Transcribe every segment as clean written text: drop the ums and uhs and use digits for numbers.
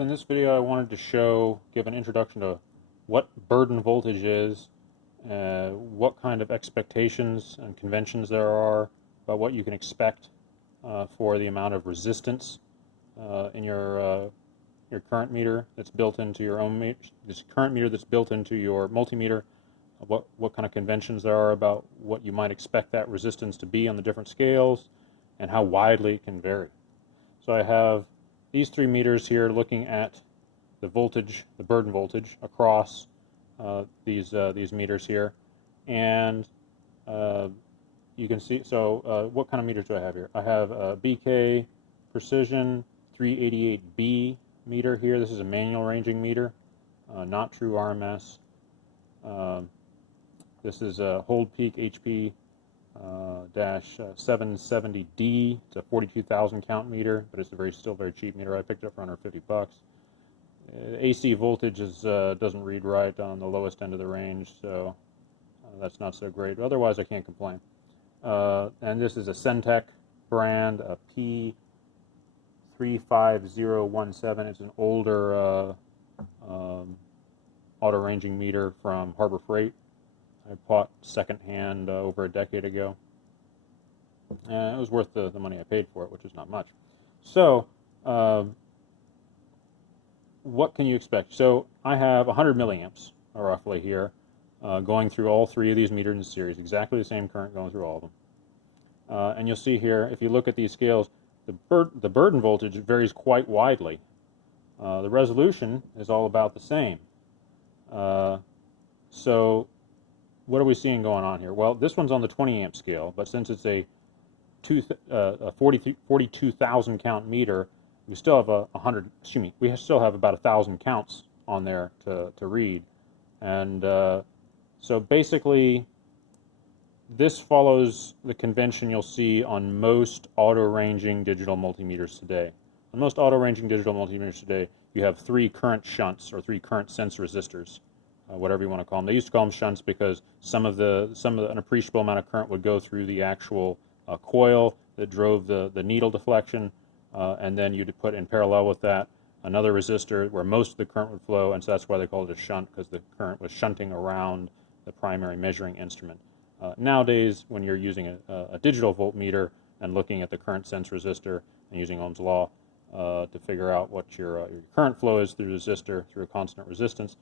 So in this video I wanted to give an introduction to what burden voltage is, what kind of expectations and conventions there are about what you can expect for the amount of resistance in your current meter that's built into your own meter, this current meter that's built into your multimeter, what kind of conventions there are about what you might expect that resistance to be on the different scales, and how widely it can vary. So I have these three meters here looking at the voltage, the burden voltage across these meters here, and you can see. So what kind of meters do I have here? I have a BK Precision 388B meter here. This is a manual ranging meter, not true RMS. This is a Hold Peak HP dash 770D. It's a 42,000 count meter, but it's still very cheap meter. I picked it up for under 50 bucks. AC voltage doesn't read right on the lowest end of the range, so that's not so great. But otherwise, I can't complain. And this is a Centec brand, a P35017. It's an older auto ranging meter from Harbor Freight. I bought secondhand over a decade ago. It was worth the money I paid for it, which is not much. So, what can you expect? So, I have 100 milliamps, roughly here, going through all three of these meters in series, exactly the same current going through all of them. And you'll see here, if you look at these scales, the burden voltage varies quite widely. The resolution is all about the same. So, what are we seeing going on here? Well, this one's on the 20 amp scale, but since it's a 42,000 count meter, we still have we still have about 1,000 counts on there to read. And so basically, this follows the convention you'll see on most auto-ranging digital multimeters today. On most auto-ranging digital multimeters today, you have three current shunts or three current sense resistors. Whatever you want to call them. They used to call them shunts because some of the an appreciable amount of current would go through the actual coil that drove the needle deflection, and then you'd put in parallel with that another resistor where most of the current would flow, and so that's why they called it a shunt, because the current was shunting around the primary measuring instrument. Nowadays, when you're using a digital voltmeter and looking at the current sense resistor and using Ohm's law to figure out what your current flow is through the resistor through a constant resistance,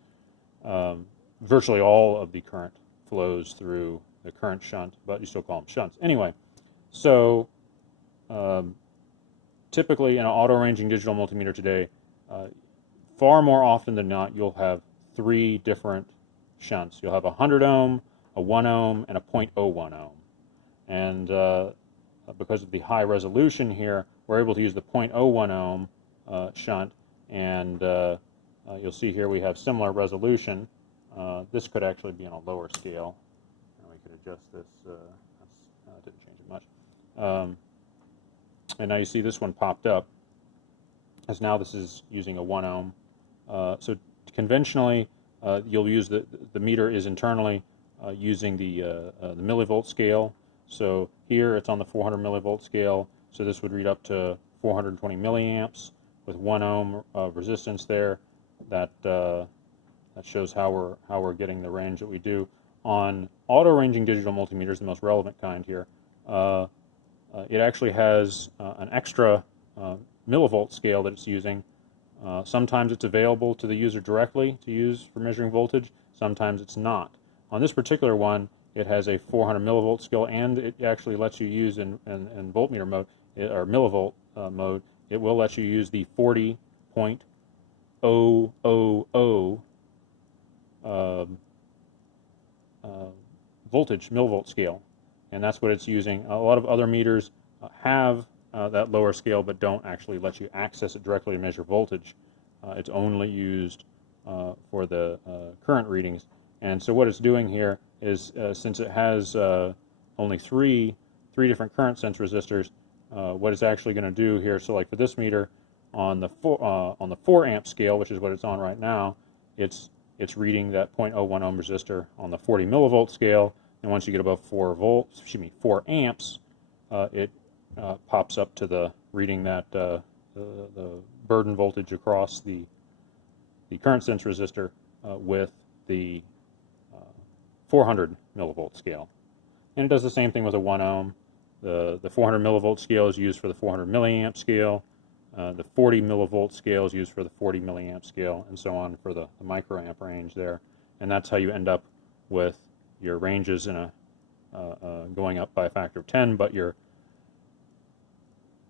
virtually all of the current flows through the current shunt, but you still call them shunts. Anyway, so typically in an auto-ranging digital multimeter today, far more often than not, you'll have three different shunts. You'll have a 100 ohm, a 1 ohm, and a 0.01 ohm. And because of the high resolution here, we're able to use the 0.01 ohm shunt, and you'll see here we have similar resolution. This could actually be on a lower scale. And we could adjust this. Didn't change it much. And now you see this one popped up, as now this is using a 1 ohm. So conventionally, you'll use the meter is internally using the millivolt scale. So here it's on the 400 millivolt scale. So this would read up to 420 milliamps with 1 ohm of resistance there. That shows how we're getting the range that we do. On auto-ranging digital multimeters, the most relevant kind here, it actually has an extra millivolt scale that it's using. Sometimes it's available to the user directly to use for measuring voltage. Sometimes it's not. On this particular one, it has a 400 millivolt scale, and it actually lets you use in voltmeter mode, or millivolt mode, it will let you use the 40.000 voltage, millivolt scale, and that's what it's using. A lot of other meters have that lower scale, but don't actually let you access it directly to measure voltage. It's only used for the current readings. And so what it's doing here is, since it has only three different current sense resistors, what it's actually going to do here, so like for this meter, on the 4 amp scale, which is what it's on right now, it's reading that 0.01 ohm resistor on the 40 millivolt scale, and once you get above 4 amps, it pops up to the reading that the burden voltage across the current sense resistor with the 400 millivolt scale. And it does the same thing with a 1 ohm. The 400 millivolt scale is used for the 400 milliamp scale. The 40 millivolt scale is used for the 40 milliamp scale, and so on for the microamp range there. And that's how you end up with your ranges in a going up by a factor of 10, but your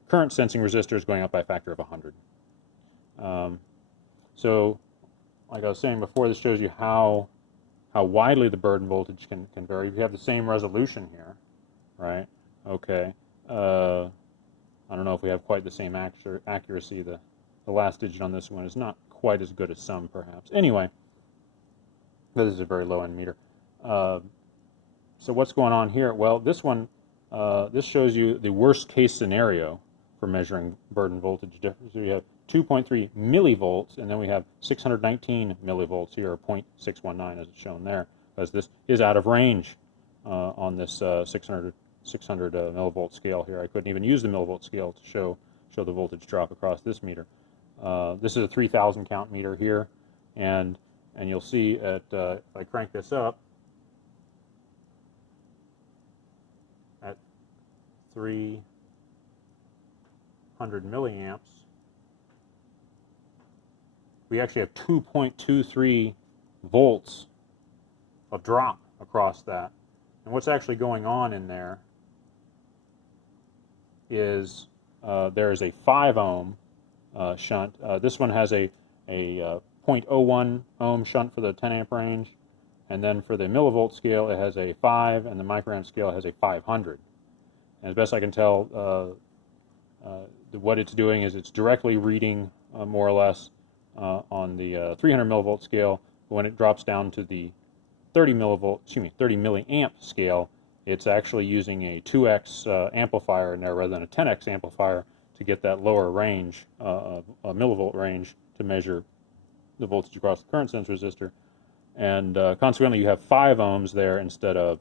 current sensing resistor is going up by a factor of 100. So, like I was saying before, this shows you how widely the burden voltage can vary. You have the same resolution here, right? Okay. I don't know if we have quite the same accuracy. The last digit on this one is not quite as good as some, perhaps. Anyway, this is a very low-end meter. So what's going on here? Well, this one, this shows you the worst-case scenario for measuring burden voltage difference. So you have 2.3 millivolts, and then we have 619 millivolts here, or 0.619 as it's shown there, because this is out of range on this 600 millivolt scale here. I couldn't even use the millivolt scale to show the voltage drop across this meter. This is a 3,000 count meter here, and you'll see at if I crank this up at 300 milliamps, we actually have 2.23 volts of drop across that. And what's actually going on in there is there is a 5 ohm shunt. This one has a 0.01 ohm shunt for the 10 amp range, and then for the millivolt scale it has a 5, and the microamp scale has a 500. And as best I can tell, what it's doing is it's directly reading more or less on the 300 millivolt scale. But when it drops down to the 30 milliamp scale, it's actually using a 2x amplifier in there rather than a 10x amplifier to get that lower range, a millivolt range, to measure the voltage across the current sense resistor. And consequently, you have 5 ohms there instead of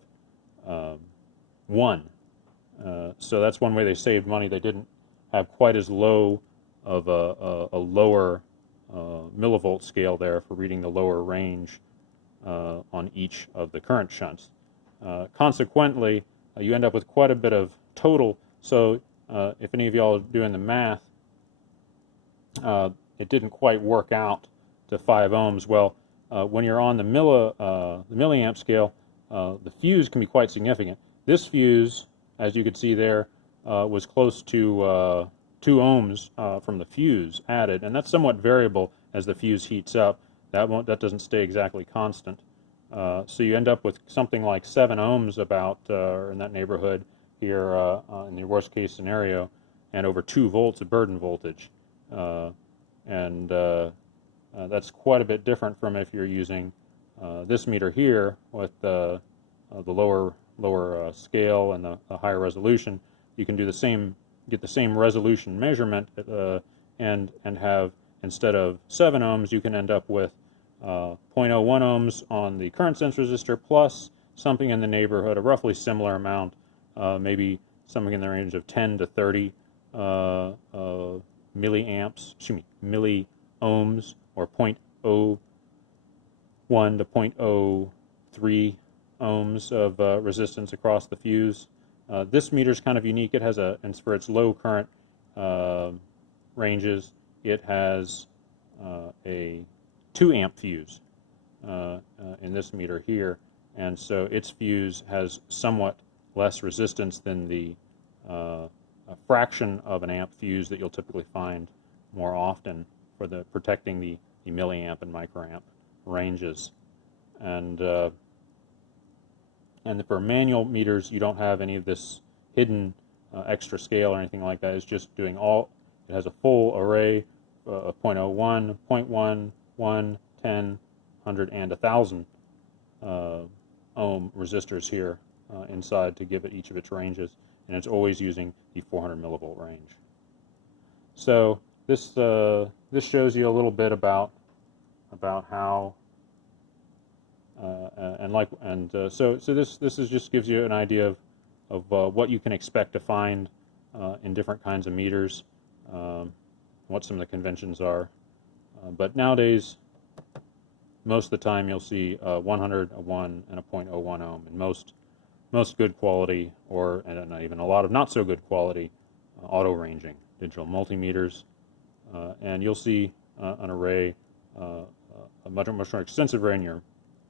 1. So that's one way they saved money. They didn't have quite as low of a lower millivolt scale there for reading the lower range on each of the current shunts. Consequently, you end up with quite a bit of total. So if any of y'all are doing the math, it didn't quite work out to 5 ohms. Well, when you're on the milliamp scale, the fuse can be quite significant. This fuse, as you could see there, was close to 2 ohms from the fuse added, and that's somewhat variable as the fuse heats up. That doesn't stay exactly constant. So you end up with something like 7 ohms about, or in that neighborhood here in the worst case scenario, and over 2 volts of burden voltage. That's quite a bit different from if you're using this meter here with the lower scale and the higher resolution. You can do the same, get the same resolution measurement, and have, instead of 7 ohms, you can end up with 0.01 ohms on the current sense resistor, plus something in the neighborhood, a roughly similar amount, maybe something in the range of 10 to 30 milliohms, milliohms, or 0.01 to 0.03 ohms of resistance across the fuse. This meter is kind of unique. It has and for its low current ranges, it has a 2 amp fuse in this meter here, and so its fuse has somewhat less resistance than the a fraction of an amp fuse that you'll typically find more often for protecting the milliamp and microamp ranges. And for manual meters, you don't have any of this hidden extra scale or anything like that. It's just doing all. It has a full array of 0.01, 0.1, 1, 10, 100, and 1,000 ohm resistors here inside to give it each of its ranges, and it's always using the 400 millivolt range. So this shows you a little bit about how so this just gives you an idea of what you can expect to find in different kinds of meters. what some of the conventions are. But nowadays, most of the time you'll see 100, a 1, and a 0.01 ohm in most good quality, or and even a lot of not so good quality auto ranging digital multimeters, and you'll see an array, a much more extensive array in your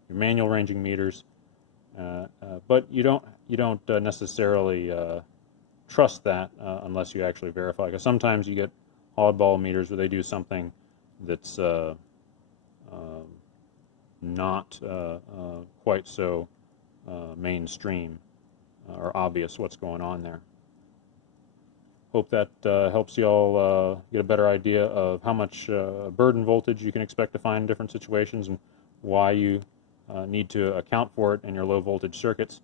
manual ranging meters, but you don't necessarily trust that unless you actually verify. Because sometimes you get oddball meters where they do something that's not quite so mainstream or obvious what's going on there. Hope that helps you all get a better idea of how much burden voltage you can expect to find in different situations and why you need to account for it in your low voltage circuits.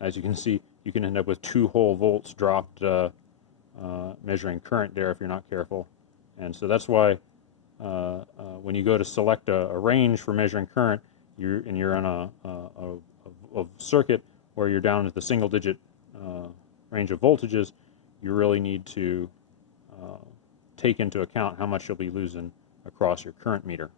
As you can see, you can end up with 2 whole volts dropped measuring current there if you're not careful. And so that's why when you go to select a range for measuring current, you're on a circuit where you're down at the single-digit range of voltages, you really need to take into account how much you'll be losing across your current meter.